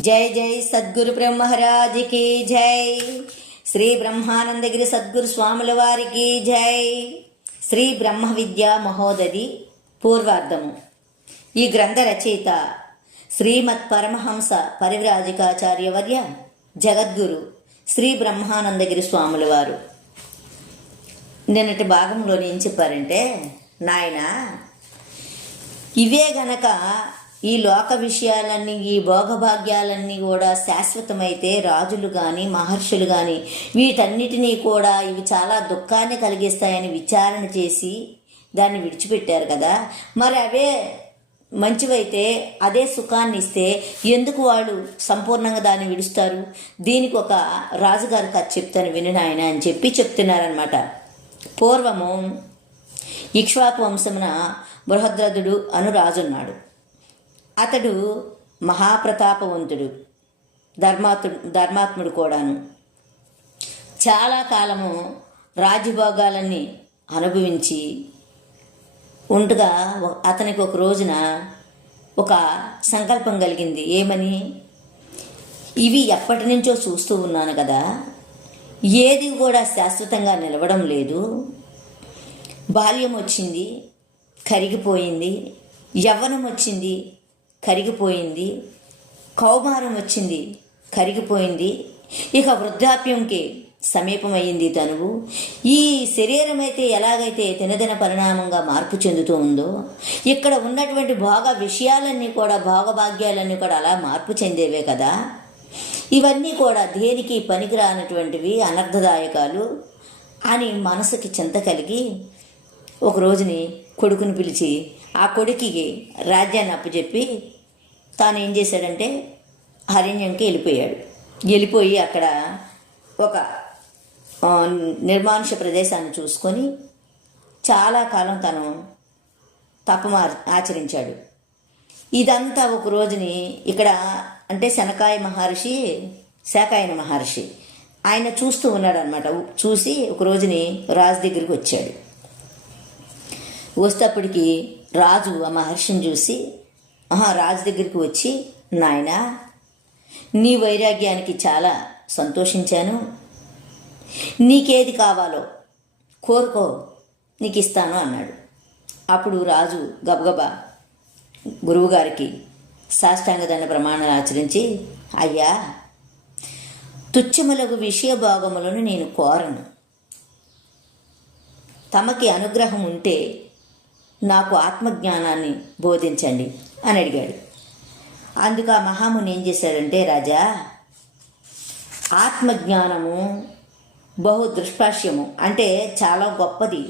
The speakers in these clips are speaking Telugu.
జై జై సద్గురు బ్రహ్మరాజుకి జై. శ్రీ బ్రహ్మానందగిరి సద్గురు స్వాముల వారికి జై. శ్రీ బ్రహ్మ విద్యా మహోదరి పూర్వార్ధము. ఈ గ్రంథ రచయిత శ్రీమత్ పరమహంస పరివ్రాజికాచార్యవర్య జగద్గురు శ్రీ బ్రహ్మానందగిరి స్వాముల వారు. నిన్నటి భాగంలో ఏం చెప్పారంటే నాయన ఇవే గనక ఈ లోక విషయాలన్నీ ఈ భోగభాగ్యాలన్నీ కూడా శాశ్వతమైతే రాజులు కానీ మహర్షులు కానీ వీటన్నిటినీ కూడా ఇవి చాలా దుఃఖాన్ని కలిగిస్తాయని విచారణ చేసి దాన్ని విడిచిపెట్టారు కదా. మరి అవే మంచివైతే అదే సుఖాన్ని ఇస్తే ఎందుకు వాళ్ళు సంపూర్ణంగా దాన్ని విడుస్తారు? దీనికి ఒక రాజుగారి కథ చెప్తాను విను నాయన అని చెప్పి చెప్తున్నారనమాట పూర్వము ఇక్ష్వాకు వంశమున బృహద్రథుడు అను రాజున్నాడు అతడు మహాప్రతాపవంతుడు ధర్మాత్ముడు ధర్మాత్ముడు కూడాను. చాలా కాలము రాజ్యభోగాలన్నీ అనుభవించి ఉండగా అతనికి ఒక రోజున ఒక సంకల్పం కలిగింది. ఏమని? ఇవి ఎప్పటి నుంచో చూస్తూ ఉన్నాను కదా ఏది కూడా శాశ్వతంగా నిలవడం లేదు. బాల్యం వచ్చింది కరిగిపోయింది యవ్వనం వచ్చింది కరిగిపోయింది. కౌమారం వచ్చింది. కరిగిపోయింది. ఇక వృద్ధాప్యంకి సమీపమయ్యింది తనువు. ఈ శరీరం అయితే ఎలాగైతే తినదిన పరిణామంగా మార్పు చెందుతూ ఉందో ఇక్కడ ఉన్నటువంటి భోగ విషయాలన్నీ కూడా భోగభాగ్యాలన్నీ కూడా అలా మార్పు చెందేవే కదా. ఇవన్నీ కూడా దేనికి పనికిరానటువంటివి అనర్థదాయకాలు అని మనసుకి చింత కలిగి ఒక రోజుని కొడుకుని పిలిచి ఆ కొడుకుకి రాజ్యాన్ని అప్పచెప్పి తాను ఏం చేశాడంటే అరణ్యంకి వెళ్ళిపోయాడు. వెళ్ళిపోయి అక్కడ ఒక నిర్మానుష ప్రదేశాన్ని చూసుకొని చాలా కాలం తను తపమ ఆచరించాడు. ఇదంతా ఒక రోజుని ఇక్కడ అంటే శనకాయ మహర్షి శాకాయన మహర్షి ఆయన చూస్తూ ఉన్నాడు అనమాట చూసి ఒక రోజుని రాజు దగ్గరికి వచ్చాడు. వస్తేప్పటికి రాజు ఆ మహర్షిని చూసి రాజు దగ్గరికి వచ్చి నాయన నీ వైరాగ్యానికి చాలా సంతోషించాను. నీకేది కావాలో కోరుకో నీకు ఇస్తాను అన్నాడు. అప్పుడు రాజు గబగబా గురువుగారికి సాష్టాంగదండ ప్రమాణాలు ఆచరించి అయ్యా తుచ్చములకు విషయ భాగములను నేను కోరను. తమకి అనుగ్రహం ఉంటే నాకు ఆత్మజ్ఞానాన్ని బోధించండి. అని అడిగాడు. అందుకు ఆ మహాముని ఏం చేశాడంటే రాజా ఆత్మజ్ఞానము బహు దుష్పాష్యము అంటే చాలా గొప్పది.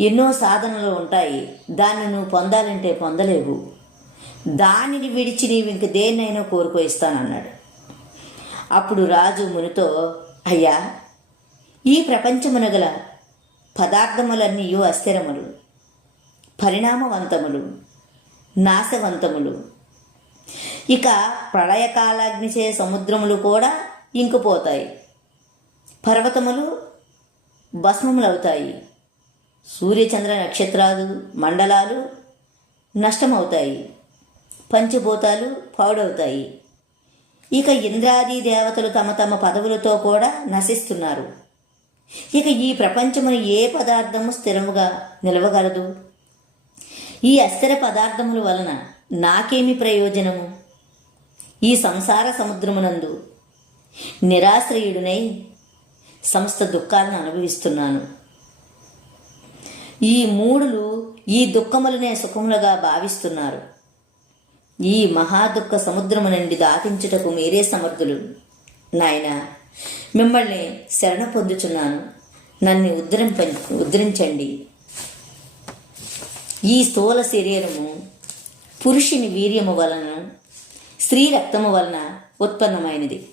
ఎన్నో సాధనలు ఉంటాయి. దాన్ని నువ్వు పొందాలంటే పొందలేవు. దానిని విడిచి నీవు ఇంక దేన్నైనా కోరుకో ఇస్తానన్నాడు. అప్పుడు రాజు మునితో అయ్యా ఈ ప్రపంచమున గల పదార్థములన్నీ అస్థిరములు పరిణామవంతములు నాశవంతములు. ఇక ప్రళయకాలాగ్నిచే సముద్రములు కూడా ఇంకిపోతాయి. పర్వతములు భస్మములవుతాయి. సూర్యచంద్ర నక్షత్రాలు మండలాలు నష్టమవుతాయి. పంచభూతాలు పాడవుతాయి. ఇక ఇంద్రాది దేవతలు తమ తమ పదవులతో కూడా నశిస్తున్నారు. ఇక ఈ ప్రపంచమును ఏ పదార్థము స్థిరముగా నిలవగలదు? ఈ అస్థిర పదార్థముల వలన నాకేమి ప్రయోజనము? ఈ సంసార సముద్రమునందు నిరాశ్రయుడునై సమస్త దుఃఖాలను అనుభవిస్తున్నాను. ఈ మూడులు ఈ దుఃఖములనే సుఖములుగా భావిస్తున్నారు. ఈ మహాదుఃఖ సముద్రము నుండి దాటించుటకు మీరే సమర్థులు. నాయన మిమ్మల్ని శరణ పొందుచున్నాను. నన్ను ఉద్ధరింప ఉద్ధరించండి. ఈ స్థూల శరీరము పురుషుని వీర్యము వలన స్త్రీ రక్తము వలన ఉత్పన్నమైనది.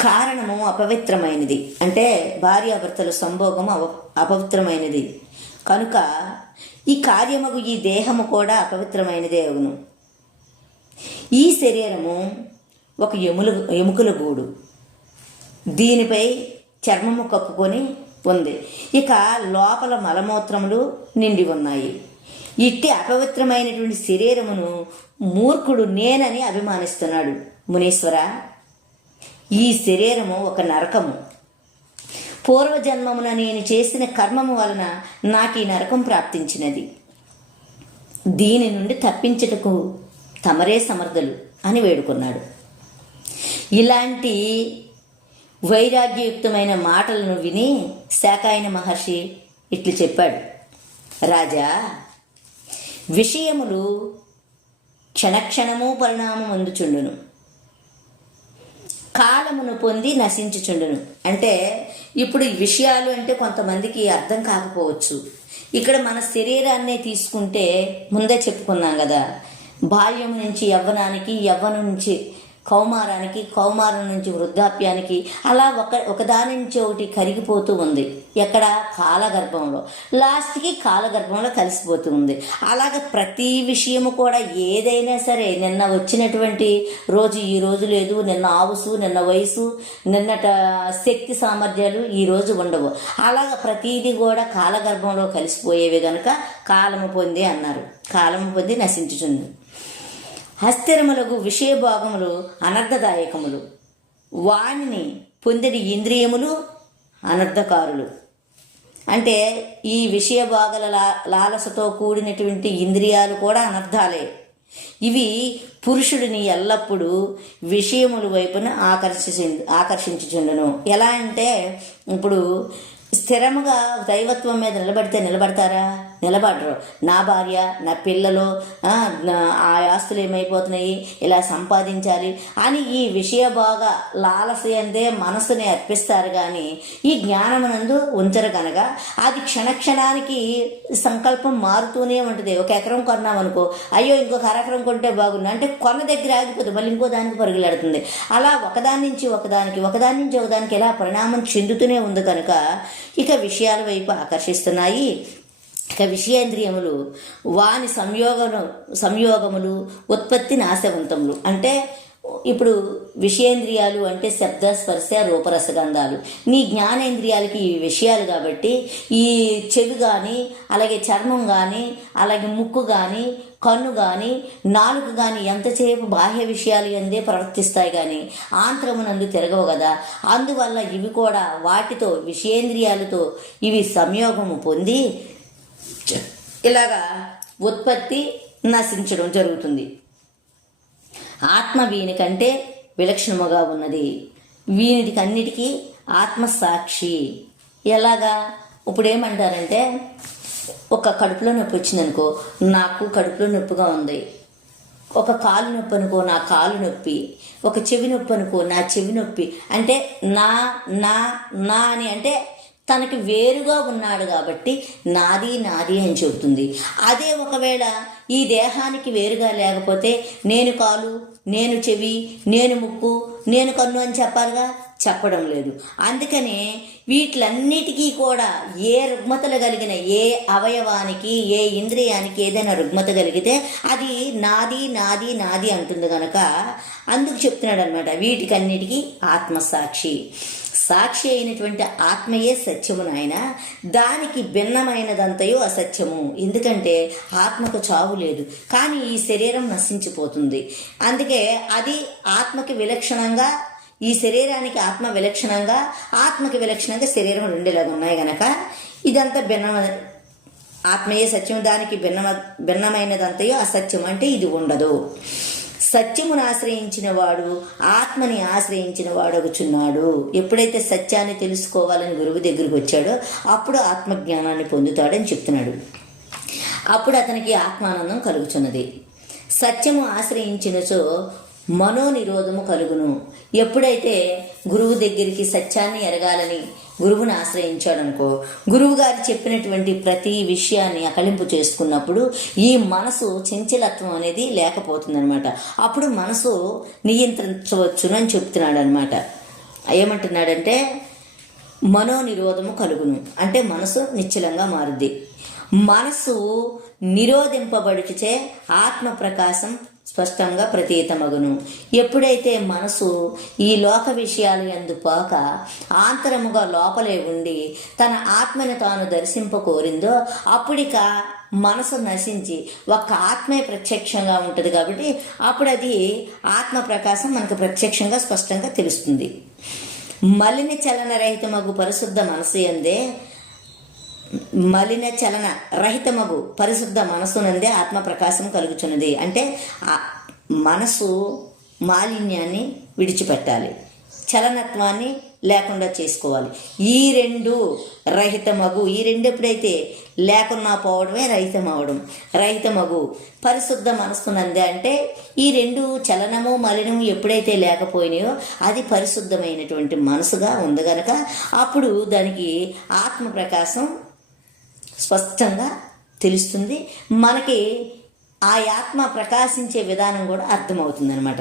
కారణము అపవిత్రమైనది. అంటే భార్యాభర్తల సంభోగము అవ అపవిత్రమైనది. కనుక ఈ కార్యముకు ఈ దేహము కూడా అపవిత్రమైనదే అవును. ఈ శరీరము ఒక ఎముల ఎముకల గూడు. దీనిపై చర్మము కప్పుకొని ఉంది. ఇక లోపల మలమూత్రములు నిండి ఉన్నాయి. ఇట్టి అపవిత్రమైనటువంటి శరీరమును మూర్ఖుడు నేనని అభిమానిస్తున్నాడు. మునీశ్వర ఈ శరీరము ఒక నరకము. పూర్వజన్మమున నేను చేసిన కర్మము వలన నాకు ఈ నరకం ప్రాప్తించినది. దీని నుండి తప్పించుటకు తమరే సమర్థులు అని వేడుకున్నాడు. ఇలాంటి వైరాగ్యయుక్తమైన మాటలను విని శాకాయన మహర్షి ఇట్లు చెప్పాడు. రాజా విషయములు క్షణక్షణము పరిణామం అందుచుండును. కాలమును పొంది నశించుచుండును. అంటే ఇప్పుడు ఈ విషయాలు అంటే కొంతమందికి అర్థం కాకపోవచ్చు. ఇక్కడ మన శరీరాన్నే తీసుకుంటే ముందే చెప్పుకున్నాం కదా బాల్యం నుంచి యవ్వనానికి యవ్వనం నుంచి కౌమారానికి కౌమారం నుంచి వృద్ధాప్యానికి అలా ఒక ఒకదాని నుంచి ఒకటి కరిగిపోతూ ఉంది. ఎక్కడ? కాలగర్భంలో. లాస్ట్కి కాలగర్భంలో కలిసిపోతూ ఉంది. అలాగ ప్రతి విషయము కూడా ఏదైనా సరే నిన్న వచ్చినటువంటి రోజు ఈ రోజు లేదు నిన్న ఆవుసు నిన్న వయసు నిన్నట శక్తి సామర్థ్యాలు ఈ రోజు ఉండవు. అలాగ ప్రతిదీ కూడా కాలగర్భంలో కలిసిపోయేవి కనుక కాలము పొంది అన్నారు. కాలము పొంది నశించుచుంది. హస్తిరములకు విషయభోగములు అనర్థదాయకములు. వాణిని పొందిన ఇంద్రియములు అనర్థకారులు. అంటే ఈ విషయభోగల లా లాలసతో కూడినటువంటి ఇంద్రియాలు కూడా అనర్థాలే. ఇవి పురుషుడిని ఎల్లప్పుడూ విషయముల వైపున ఆకర్షించి ఆకర్షించుచుండను. ఎలా అంటే ఇప్పుడు స్థిరముగా దైవత్వం మీద నిలబడితే నిలబడతారా? నిలబడరు. నా భార్య నా పిల్లలు ఆ, ఆస్తులు ఏమైపోతున్నాయి? ఇలా సంపాదించాలి అని ఈ విషయ బాగా లాలసి అందే మనసుని అర్పిస్తారు కానీ ఈ జ్ఞానమునందు ఉంచరు కనుక అది క్షణక్షణానికి సంకల్పం మారుతూనే ఉంటుంది. ఒక ఎకరం కొన్నామనుకో అయ్యో ఇంకొక అరెకరం కొంటే బాగుంది అంటే కొన్న దగ్గర ఆగిపోతుంది మళ్ళీ ఇంకో దానికి పరుగులాడుతుంది. అలా ఒకదాని నుంచి ఒకదానికి ఒకదాని నుంచి ఒకదానికి ఇలా పరిణామం చెందుతూనే ఉంది కనుక ఇక విషయాల వైపు ఆకర్షిస్తున్నాయి. ఇక విషయేంద్రియములు వాని సంయోగము సంయోగములు ఉత్పత్తి నాశవంతములు. అంటే ఇప్పుడు విషయేంద్రియాలు అంటే శబ్ద స్పర్శ రూపరసగంధాలు. నీ జ్ఞానేంద్రియాలకి ఈ విషయాలు కాబట్టి ఈ చెవి కానీ అలాగే చర్మం కానీ అలాగే ముక్కు కానీ కన్ను కానీ నాలుగు కానీ ఎంతసేపు బాహ్య విషయాలు ఎందే ప్రవర్తిస్తాయి కానీ ఆంతరమునందు తిరగవు కదా. అందువల్ల ఇవి కూడా వాటితో విషయేంద్రియాలతో ఇవి సంయోగము పొంది ఇలాగా ఉత్పత్తి నశించడం జరుగుతుంది. ఆత్మ వీనికంటే విలక్షణముగా ఉన్నది. వీనికి అన్నిటికీ ఆత్మసాక్షి. ఎలాగా? ఇప్పుడు ఏమంటారంటే ఒక కడుపులో నొప్పి వచ్చిందనుకో నాకు కడుపులో నొప్పిగా ఉంది. ఒక కాలు నొప్పి అనుకో నా కాలు నొప్పి. ఒక చెవి నొప్పి అనుకో నా చెవి నొప్పి. అంటే నా నా నా అని అంటే తనకి వేరుగా ఉన్నాడు కాబట్టి నాది నాది అని చెబుతుంది. అదే ఒకవేళ ఈ దేహానికి వేరుగా లేకపోతే నేను కాలు నేను చెవి నేను ముక్కు నేను కన్ను అని చెప్పాలిగా? చెప్పడం లేదు. అందుకనే వీటిలన్నిటికీ కూడా ఏ రుగ్మతలు కలిగిన ఏ అవయవానికి ఏ ఇంద్రియానికి ఏదైనా రుగ్మత కలిగితే అది నాది నాది నాది అంటుంది కనుక అందుకు చెప్తున్నాడు అనమాట వీటికన్నిటికీ ఆత్మసాక్షి. సాక్షి అయినటువంటి ఆత్మయే సత్యము నాయన. దానికి భిన్నమైనదంతయో అసత్యము. ఎందుకంటే ఆత్మకు చావు లేదు. కానీ ఈ శరీరం నశించిపోతుంది. అందుకే అది ఆత్మకి విలక్షణంగా ఈ శరీరానికి ఆత్మ విలక్షణంగా ఆత్మకి విలక్షణంగా శరీరం రెండేలాగా ఉన్నాయి గనక ఇదంతా భిన్న ఆత్మయే సత్యం దానికి భిన్న భిన్నమైనదంతయో అసత్యం అంటే ఇది ఉండదు. సత్యమును ఆశ్రయించిన వాడు ఆత్మని ఆశ్రయించిన వాడు అగుచున్నాడు ఎప్పుడైతే సత్యాన్ని తెలుసుకోవాలని గురువు దగ్గరికి వచ్చాడో అప్పుడు ఆత్మజ్ఞానాన్ని పొందుతాడని చెప్తున్నాడు. అప్పుడు అతనికి ఆత్మానందం కలుగుచున్నది. సత్యము ఆశ్రయించినచో మనోనిరోధము కలుగును. ఎప్పుడైతే గురువు దగ్గరికి సత్యాన్ని ఎరగాలని గురువుని ఆశ్రయించాడనుకో గురువు గారు చెప్పినటువంటి ప్రతి విషయాన్ని అకలింపు చేసుకున్నప్పుడు ఈ మనసు చంచలత్వం అనేది లేకపోతుందనమాట అప్పుడు మనసు నియంత్రించవచ్చునని చెప్తున్నాడు అనమాట ఏమంటున్నాడంటే మనోనిరోధము కలుగును. అంటే మనసు నిశ్చలంగా మారుద్ది. మనసు నిరోధింపబడిచే ఆత్మ ప్రకాశం స్పష్టంగా ప్రతీతమగును. ఎప్పుడైతే మనసు ఈ లోక విషయాలు ఎందుపోక ఆంతరముగా లోపలే ఉండి తన ఆత్మను తాను దర్శింప కోరిందో అప్పుడిక మనసు నశించి ఒక్క ఆత్మే ప్రత్యక్షంగా ఉంటుంది కాబట్టి అప్పుడు అది ఆత్మ ప్రకాశం మనకు ప్రత్యక్షంగా స్పష్టంగా తెలుస్తుంది. మలిని చలన రహితమగు పరిశుద్ధ మనసు ఎందే మలిన చలన రహితమగు పరిశుద్ధ మనసునందే ఆత్మ ప్రకాశం కలుగుచున్నది. అంటే ఆ మనసు మాలిన్యాన్ని విడిచిపెట్టాలి. చలనత్వాన్ని లేకుండా చేసుకోవాలి. ఈ రెండు రహితమగు ఈ రెండు ఎప్పుడైతే లేకున్నా పోవడమే రహితం అవడం రహితమగు పరిశుద్ధ మనస్సునందే అంటే ఈ రెండు చలనము మలినము ఎప్పుడైతే లేకపోయినాయో అది పరిశుద్ధమైనటువంటి మనసుగా ఉంది గనక అప్పుడు దానికి ఆత్మ ప్రకాశం స్పష్టంగా తెలుస్తుంది. మనకి ఆ ఆత్మ ప్రకాశించే విధానం కూడా అర్థమవుతుందనమాట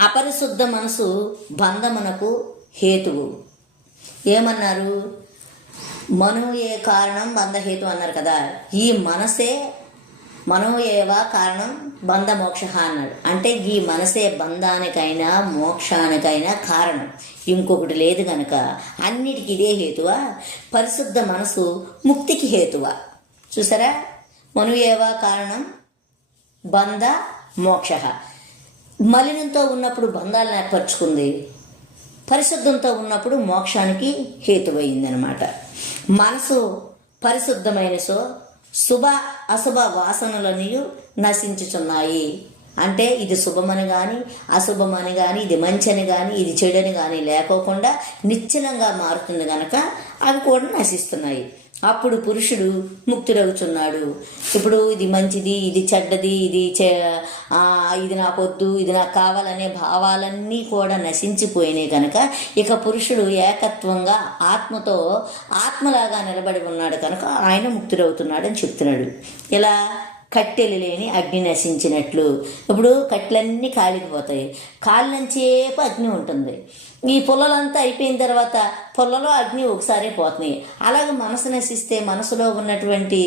అపరిశుద్ధ మనసు బంధమునకు హేతువు. ఏమన్నారు? మను ఏ కారణం బంధహేతు అన్నారు కదా. ఈ మనసే మనం ఏవా కారణం బంధ మోక్ష అన్నాడు. అంటే ఈ మనసే బంధానికైనా మోక్షానికైనా కారణం. ఇంకొకటి లేదు గనక అన్నిటికీ ఇదే హేతువా? పరిశుద్ధ మనసు ముక్తికి హేతువా? చూసారా? మను ఏవా కారణం బంధ మోక్ష మలినంతో ఉన్నప్పుడు బంధాలను ఏర్పరచుకుంది. పరిశుద్ధంతో ఉన్నప్పుడు మోక్షానికి హేతువైందనమాట మనసు పరిశుద్ధమైన సో శుభ అశుభ వాసనలని నశించుచున్నాయి. అంటే ఇది శుభమని కానీ అశుభమని కానీ ఇది మంచని కానీ ఇది చెడని కానీ లేకోకుండా నిశ్చలంగా మారుతుంది కనుక అవి కూడా నశిస్తున్నాయి. అప్పుడు పురుషుడు ముక్తుడవుతున్నాడు ఇప్పుడు ఇది మంచిది ఇది చెడ్డది ఇది చె ఆ, ఇది నాకొద్దు ఇది నాకు కావాలనే భావాలన్నీ కూడా నశించిపోయినాయి కనుక ఇక పురుషుడు ఏకత్వంగా ఆత్మతో ఆత్మలాగా నిలబడి ఉన్నాడు కనుక ఆయన ముక్తుడవుతున్నాడు అని చెప్తున్నాడు. ఇలా కట్టెలు లేని అగ్ని నశించినట్లు. ఇప్పుడు కట్టెలన్నీ కాలిపోతాయి కాలినంచేపు అగ్ని ఉంటుంది. ఈ పుల్లలంతా అయిపోయిన తర్వాత పుల్లలో అగ్ని ఒకసారి పోతున్నాయి అలాగే మనసు నశిస్తే మనసులో ఉన్నటువంటి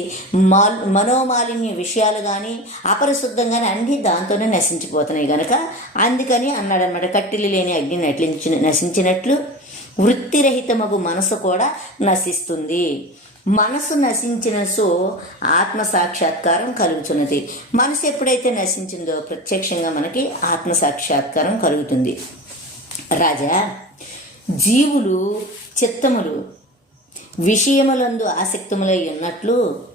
మా మనోమాలిన్య విషయాలు కానీ అపరిశుద్ధం కానీ అన్నీ దాంతోనే నశించిపోతున్నాయి కనుక అందుకని అన్నాడనమాట కట్టెలు లేని అగ్ని నటించిన నశించినట్లు వృత్తిరహితమగు మనసు కూడా నశిస్తుంది. మనసు నశించిన సో ఆత్మ సాక్షాత్కారం కలుగుతున్నది. మనసు ఎప్పుడైతే నశించిందో ప్రత్యక్షంగా మనకి ఆత్మ సాక్షాత్కారం కలుగుతుంది. రాజా జీవులు చిత్తములు విషయములందు ఆసక్తములై ఉన్నట్లు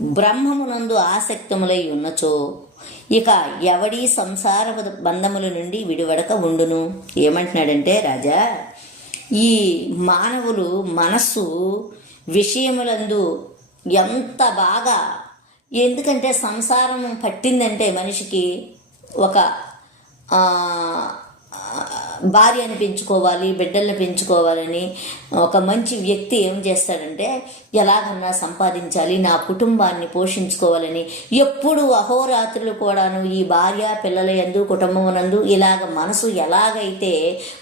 బ్రహ్మమునందు ఆసక్తములై ఉన్నచో ఇక ఎవడి సంసార బంధముల నుండి విడివడక ఉండును? ఏమంటున్నాడంటే రాజా ఈ మానవులు మనస్సు విషయములందు ఎంత బాగా ఎందుకంటే సంసారం పట్టిందంటే మనిషికి ఒక ఆ, భార్యను పెంచుకోవాలి బిడ్డల్ని పెంచుకోవాలని ఒక మంచి వ్యక్తి ఏం చేస్తాడంటే ఎలాగన్నా సంపాదించాలి నా కుటుంబాన్ని పోషించుకోవాలని. ఎప్పుడు అహోరాత్రులు కూడాను ఈ భార్య పిల్లల ఎందు కుటుంబమునందు ఇలాగ మనసు ఎలాగైతే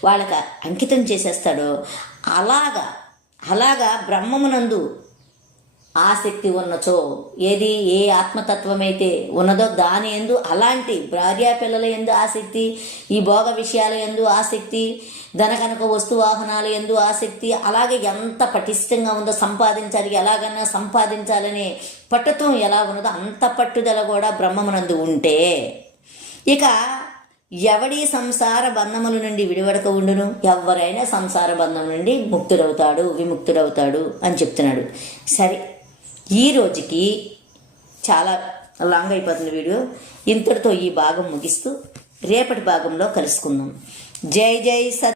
వాళ్ళకి అంకితం చేసేస్తాడో అలాగా అలాగా బ్రహ్మమునందు ఆసక్తి ఉన్నచో ఏది ఏ ఆత్మతత్వమైతే ఉన్నదో దాని ఎందు అలాంటి భార్యా పిల్లల ఎందు ఆసక్తి ఈ భోగ విషయాల ఎందు ఆసక్తి ధనకనక వస్తు వాహనాల ఎందు ఆసక్తి అలాగే ఎంత పటిష్టంగా ఉందో సంపాదించాలి ఎలాగన్నా సంపాదించాలనే పట్టుత్వం ఎలా ఉన్నదో అంత పట్టుదల కూడా బ్రహ్మమునందు ఉంటే ఇక ఎవడి సంసార బంధముల నుండి విడివడక ఉండును? ఎవరైనా సంసార బంధం నుండి ముక్తుడవుతాడు విముక్తుడవుతాడు అని చెప్తున్నాడు. సరే ఈ రోజుకి చాలా లాంగ్ అయిపోతుంది వీడియో. ఇంతటితో ఈ భాగం ముగిస్తూ రేపటి భాగంలో కలుసుకుందాం. జై జై సత్